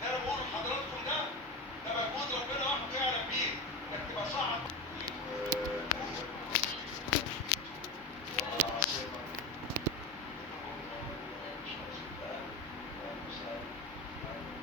اللي انا بقوله لحضراتكم ده مجهود ربنا وحده يعلم بيه، انك تبقى صعب.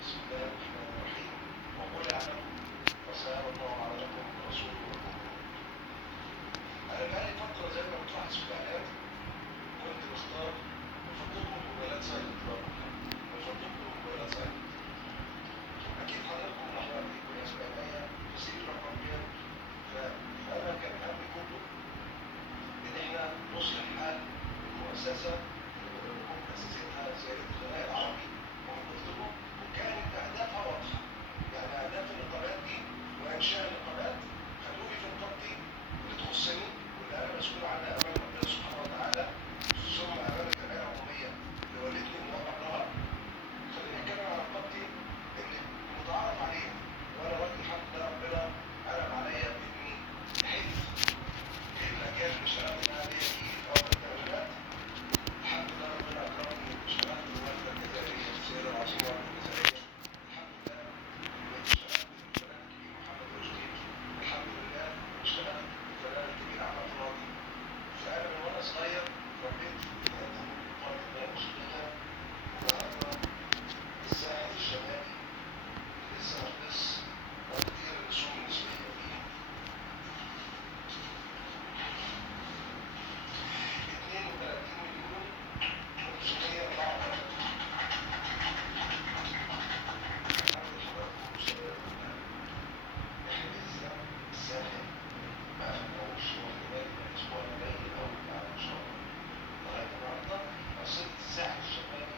بسم الله الرحمن الرحيم. وقل اعلموا فسيرى الله عملكم ورسوله والمؤمنون. انا بقالي فتره زي ما بتلاحظ في الاعلام كنت بختار من فضلكم موبايلات سايلنت، من فضلكم موبايلات سايلنت. اكيد حضراتكم الاحوال دي بالنسبه ليا تسجيل رقم كام، فانا كان همي كله ان احنا نصلح حال المؤسسه اللي مؤسستها سياده الغناء العربي ومن ضمنهم، وكانت اهدافها واضحه. يعني اهداف النقابات دي وانشاء النقابات خلوني في نقابتي اللي تخصني واللي انا مسؤول عنها امام ربنا سبحانه وتعالى، ثم امام الجمعيه العموميه اللي ولتني موافق لها. خليني اتكلم عن نقابتي اللي متعارف عليها، وانا راجل الحمد لله ربنا انعم عليا باني لحقت الاجيال اللي اشتغلت معاها دي في اواخر الثمانينات. الحمد لله ربنا اكرمني واشتغلت في الوحده الجزائريه السيده العظيمه الوحده الجزائريه. الحمد لله اشتغلت في الفنان الكبير محمد رشدي. الحمد لله اشتغلت في الفنان الكبير احمد راضي. فانا من وانا صغير ربيت في هذه القريه الموسيقيه. والنهارده الساحل الشمالي لسه مخلص تقدير الرسوم النسبيه فيه 32 مليون و934. احنا لسه الساحل ما قفلناهوش، واحتمال يبقى الاسبوع الجاي او بعد ان شاء الله. لغايه النهارده وصلت الساحل الشمالي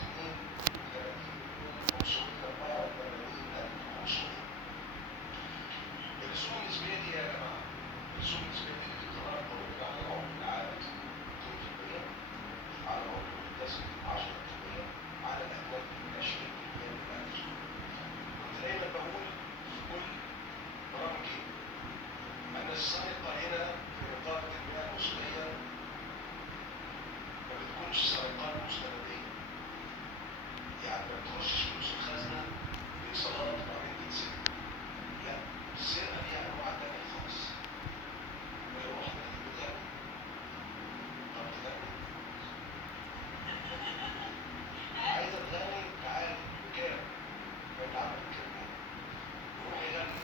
32 مليون و584,500. الرسوم النسبيه دي يا جماعه، الرسوم النسبيه دي اللي قررت تطبق على العمر العائد 2%، على العمر الملتزم 10%، على الاجنبي 20% من الاجر. كنت دايما بقول في كل برامجي ان السرقه هنا في نقابه المياه الموسيقيه ما بتكونش سرقات مستنديه، يعني ما بتخشش فلوس الخزنه بايصالات وبعدين تتسرق. لا، السرقه ليها انواع تانيه خالص. ولو واحده بتغني، طب تغني، عايزه تغني تعالي بكام؟ فانت عامل بكام؟ يروح يغني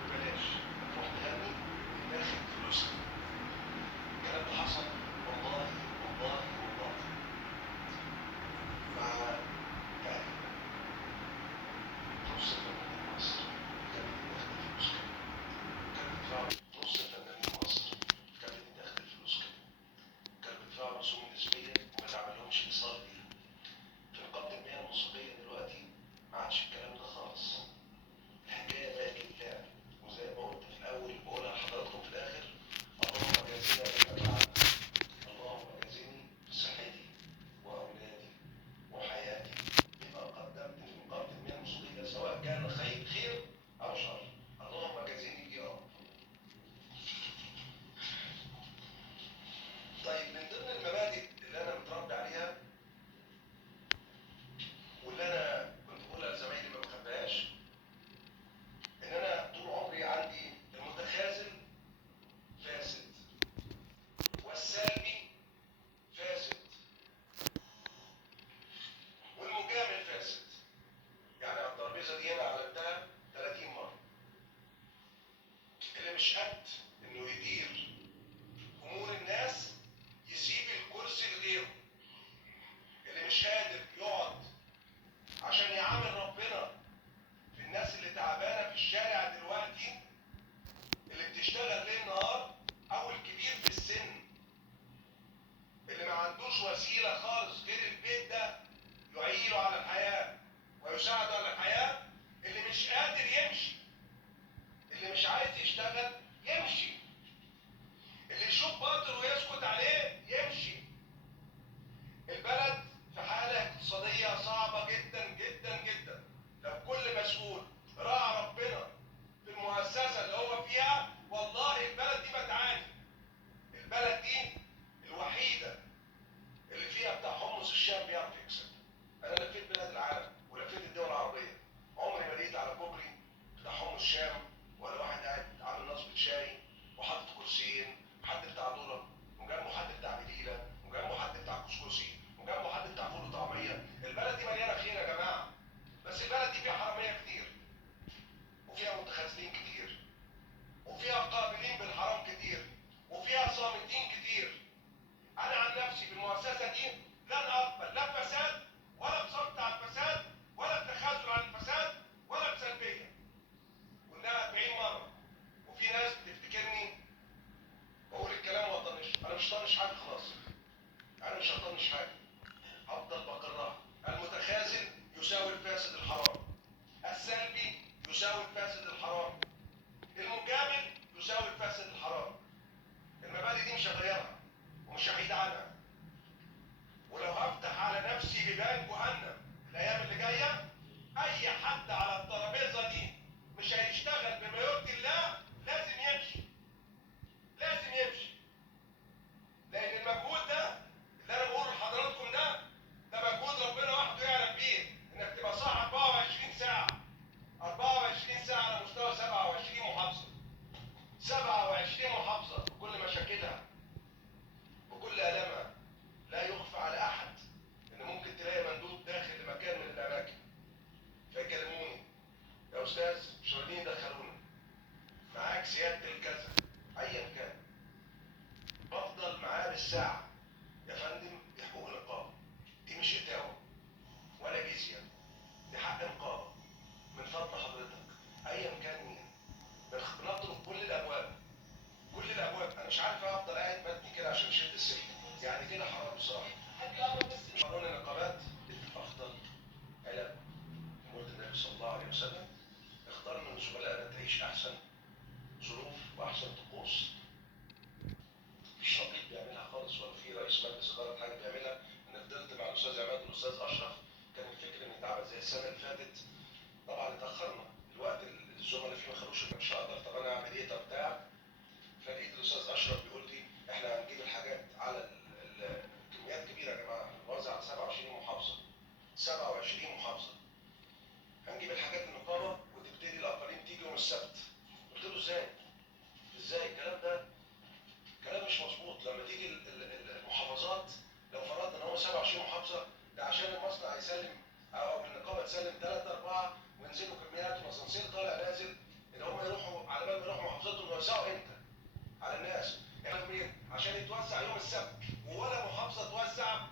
ببلاش، تروح تغني وتاخد فلوسها. الكلام ده حصل والله والله والله مع تقريبا نص فنانين مصر كانت بتاخد الفلوس كده. كانت بتدفع نص فنانين مصر كانت بتاخد الفلوس كده. كانت بتدفع رسوم نسبيه وما تعملهمش ايصال بيها. في نقابه المياه الموسيقيه دلوقتي ما عادش الكلام ده خالص. الحكايه بقت لله، وزي ما قلت في الاول بقولها لحضراتكم في الاخر: اللهم جازينا بما فعلنا. اللهم جازني بصحتي واولادي وحياتي بما قدمت في نقابه المياه الموسيقيه، سواء كان خير او شر. اللهم جازني يا رب. طيب، من ضمن المبادئ اللي انا متربي عليها واللي انا كنت بقولها لزمايلي ما بخبيهاش، ان انا طول عمري عندي المتخاذل فاسد والسلبي فاسد والمجامل فاسد. يعني على الترابيزه دي هنا علمتها 30 مره. اللي مش قد انه يدير امور الناس يسيب الكرسي لغيره. اللي مش قادر يقعد عشان يعامل ربنا في الناس اللي تعبانه في الشارع دلوقتي، اللي بتشتغل ليل نهار، او الكبير في السن اللي ما عندوش وسيله خالص غير البيت ده يعينه على الحياه ويساعده على الحياه. اللي مش قادر يمشي، اللي مش عايز يشتغل يمشي، اللي يشوف باطل ويسكت عليه يمشي. البلد في حالة اقتصادية صعبة جدا جدا جدا. لو كل مسؤول راعى ربنا في المؤسسة اللي هو فيها، والله البلد دي ما تعاني. البلد دي الوحيدة اللي فيها بتاع حمص الشام بيعرف يكسب. أنا لفيت بلاد العالم ولفيت الدول العربية استاذ مش راضيين يدخلونا، معاك سياده الكذا ايا كان، بفضل معاه بالساعه. يا فندم دي حقوق النقابه، دي مش اتاوه ولا جزيه، دي حق نقابه، من فضل حضرتك ايا كان مين. بنطلب كل الابواب، كل الابواب. انا مش عارف افضل قاعد متني كده عشان شد السلك، يعني كده حرام بصراحه. قانون النقابات افضل علب مولد النبي صلى الله عليه وسلم، اخترنا ان زملائنا تعيش احسن ظروف واحسن طقوس. مفيش نقيب بيعملها خالص ولا في رئيس مجلس اداره حاجه بيعملها. انا فضلت مع الاستاذ عماد والاستاذ اشرف، كان الفكر ان يتعمل زي السنه اللي فاتت. طبعا اتاخرنا الوقت الزملاء فيه ما خدوش، مش هقدر طب انا اعمل ايه طب بتاع. فلقيت الاستاذ اشرف بيقول لي احنا هنجيب الحاجات على كميات كبيره يا جماعه، هنوزع على 27 محافظه، 27 محافظه، هنجيب الحاجات النقابه وتبتدي الاقاليم تيجي يوم السبت. قلت له ازاي؟ ازاي الكلام ده؟ كلام مش مظبوط. لما تيجي المحافظات، لو فرضنا ان هو 27 محافظه، ده عشان المصنع يسلم او النقابه تسلم 3 4 وينزلوا كميات والاسانسير طالع نازل، ان هم يروحوا على بال ما يروحوا محافظتهم يوزعوا امتى؟ على الناس. احنا مين؟ عشان يتوزع يوم السبت، ولا محافظه توزع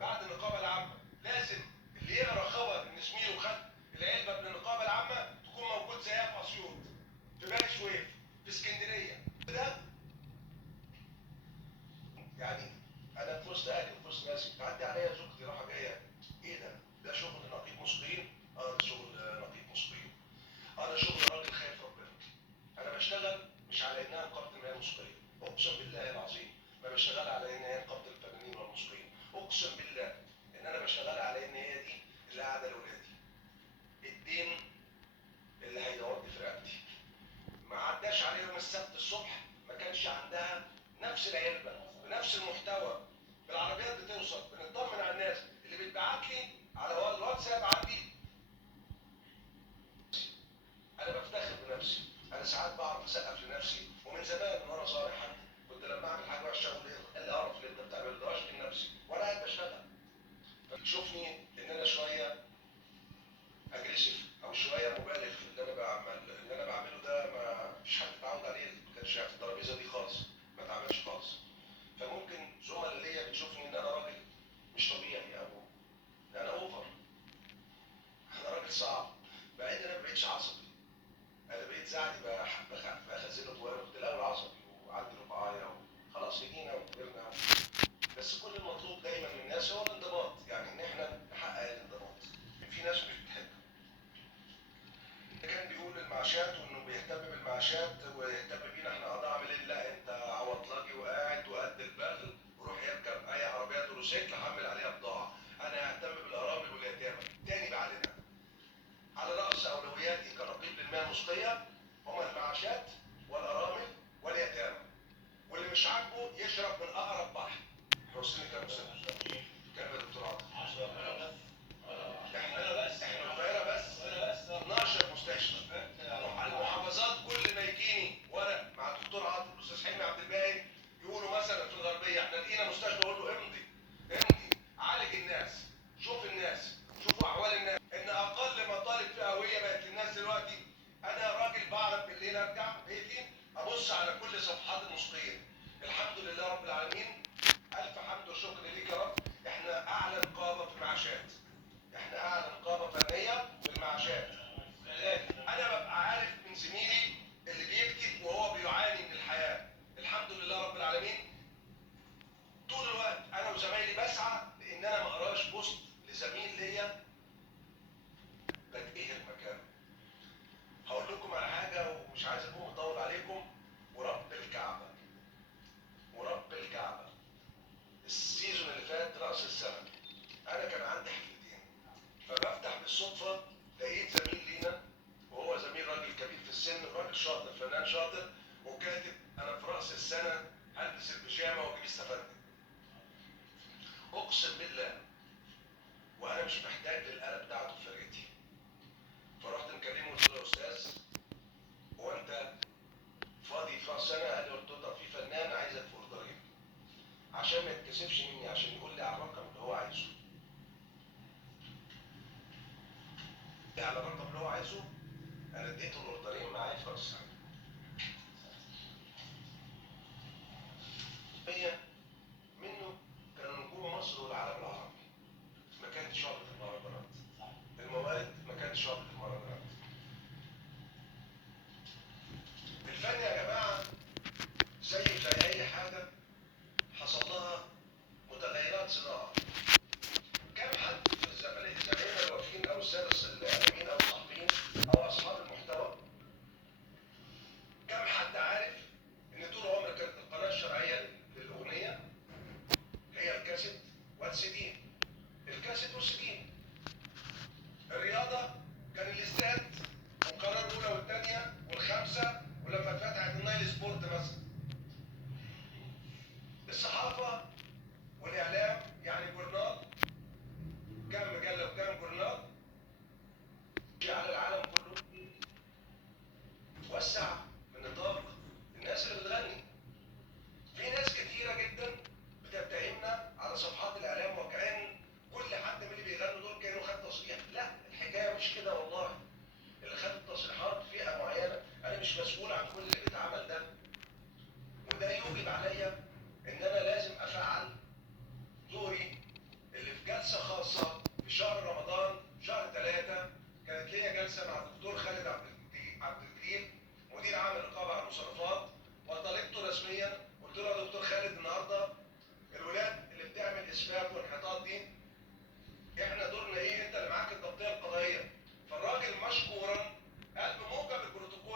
بعد النقابه العامه. لازم اللي يقرا خبر ان زميله خد العلبه من النقابه العامه تكون موجود زيها في اسيوط، في بني سويف، في اسكندريه. ده يعني انا في وسط اهلي وفي وسط ناسي، تعدي عليا زوجتي رايحه جايه، ايه ده؟ ده شغل نقيب مسقين؟ اه ده شغل نقيب مسقين. انا شغل راجل خايف ربنا. انا بشتغل مش على انها نقابه المياه المسقيه، اقسم بالله العظيم ما بشتغل على ان هي نقابه الفنانين والمسقين، اقسم بالله ان انا بشتغل على ان هي دي اللي قاعده لاولادي، الدين اللي هيدورني في رقبتي. ما عداش عليه يوم السبت الصبح ما كانش عندها نفس العلبه بنفس المحتوى، بالعربيات بتوصل، بنطمن على الناس اللي بتبعت لي على الواتساب عندي. انا بفتخر بنفسي، انا ساعات بعرف اسقف لنفسي، ومن زمان من وانا صغير حتى كنت لما اعمل حاجه وحشه اقول ايه القرف اللي انت بتعمله ده، اشكي لنفسي وانا قاعد بشتغل. فتشوفني ان انا شويه اجريسيف او شويه مبالغ في اللي انا بعمل، اللي انا بعمله ده ما فيش حد اتعود عليه، ما كانش في الترابيزه دي خالص، ما اتعملش خالص. فممكن زملاء ليا بتشوفني ان انا راجل مش طبيعي او انا اوفر، انا راجل صعب، مع ان انا ما بقتش عصبي. انا بقيت زعلي بخزنه جوايا. كنت الاول عصبي وعندي رباعيه خلاص هدينا وكبرنا. بس كل المطلوب دايما من الناس هو الانضباط، يعني ان احنا نحقق الانضباط. في ناس مش بتحب، كان بيقول المعاشات وانه بيهتم بالمعاشات ويهتم بينا احنا اعضاء عاملين. لا انت عوضلاجي وقاعد وقد البغل وروح يركب اي عربيه تروسيكل حمل عليها بضاعه. انا ههتم بالارامل واليتامى. تاني بعدنا على راس اولوياتي كنقيب للمياه المسقيه هم المعاشات والارامل واليتامى، واللي مش عاجبه يشرب من اقرب بحر. احنا وصلنا كام سنه؟ كام يا دكتور عاطف؟ احنا القاهره بس 12 مستشفى. على المحافظات كل ما يجيني ورق مع الدكتور عاطف الاستاذ حلمي عبد الباقي يقولوا مثلا في الغربيه احنا لقينا مستشفى، اقول له امضي امضي، عالج الناس، شوف الناس، شوفوا احوال الناس. ان اقل مطالب فئويه بقت للناس دلوقتي. انا راجل بعرف بالليل ارجع بيتي ابص على كل صفحات المسقيه. الحمد لله رب العالمين، الف حمد وشكر ليك يا رب. احنا اعلى نقابه في المعاشات، احنا اعلى نقابه فنيه في المعاشات. انا ببقى عارف من زميلي اللي بيكتب وهو بيعاني من الحياه. الحمد لله رب العالمين، طول الوقت انا وزمايلي بسعى لان انا ما اقراش بوست لزميل ليا بتقهر مكانه. هقول لكم على حاجه ومش عايز اكون مطول عليكم، ورب الكعبه، ورب الكعبه، السيزون اللي فات راس السنه انا كان عندي حفلتين، فبفتح بالصدفه لقيت زميل لينا وهو زميل راجل كبير في السن، راجل شاطر فنان شاطر، وكاتب انا في راس السنه هلبس البيجامه واجيب السفندي. اقسم بالله وانا مش محتاج للآلة بتاعته في فرقتي. فرحت مكلمه قلت له يا استاذ هو انت فاضي في راس سنه؟ قال لي قلت له طب في فنان عايزك في اوردرين عشان ما يتكسفش مني، عشان يقول لي على الرقم اللي هو عايزه. على الرقم اللي هو عايزه. انا اديته الاوردرين معايا في راس السنه منه. كانوا نجوم مصر والعالم العربي. ما كانت شعبة المهرجانات. الموارد ما كانت شعبة المهرجانات. الفن يا جماعة زي أي حاجة حصل لها متغيرات صناعة. كم حد في الزمالين الواقفين أو السادة الإعلاميين أو الصحفيين أو أصحاب المحتوى، كم حد عارف إن طول عمر كانت القناة الشرعية للأغنية هي الكاسيت والسي دي؟ الكاسيت والسي دي. الرياضة كان الاستاد والقناة الأولى والثانية والخامسة، ولما اتفتحت النايل سبورت مثلا. الصحافة والإعلام يعني جورنال، كام مجلة وكام جورنال على العالم كله. وسع من نطاق الناس اللي بتغني. في ناس كتيرة جدا بتتهمنا على صفحات الإعلام وكأن كل حد من اللي بيغنوا دول كانوا خد تصريح. لا، الحكاية مش كده والله. اللي خد التصريحات فئة معينة. أنا مش مسؤول عن كل اللي بيتعمل ده، وده يوجب عليا إن أنا لازم أفعل دوري اللي في جلسة خاصة في شهر رمضان شهر 3. كانت ليا جلسة مع الدكتور خالد عبد الجليل مدير عام الرقابة على المصنفات، وطالبته رسميا قلت له يا دكتور خالد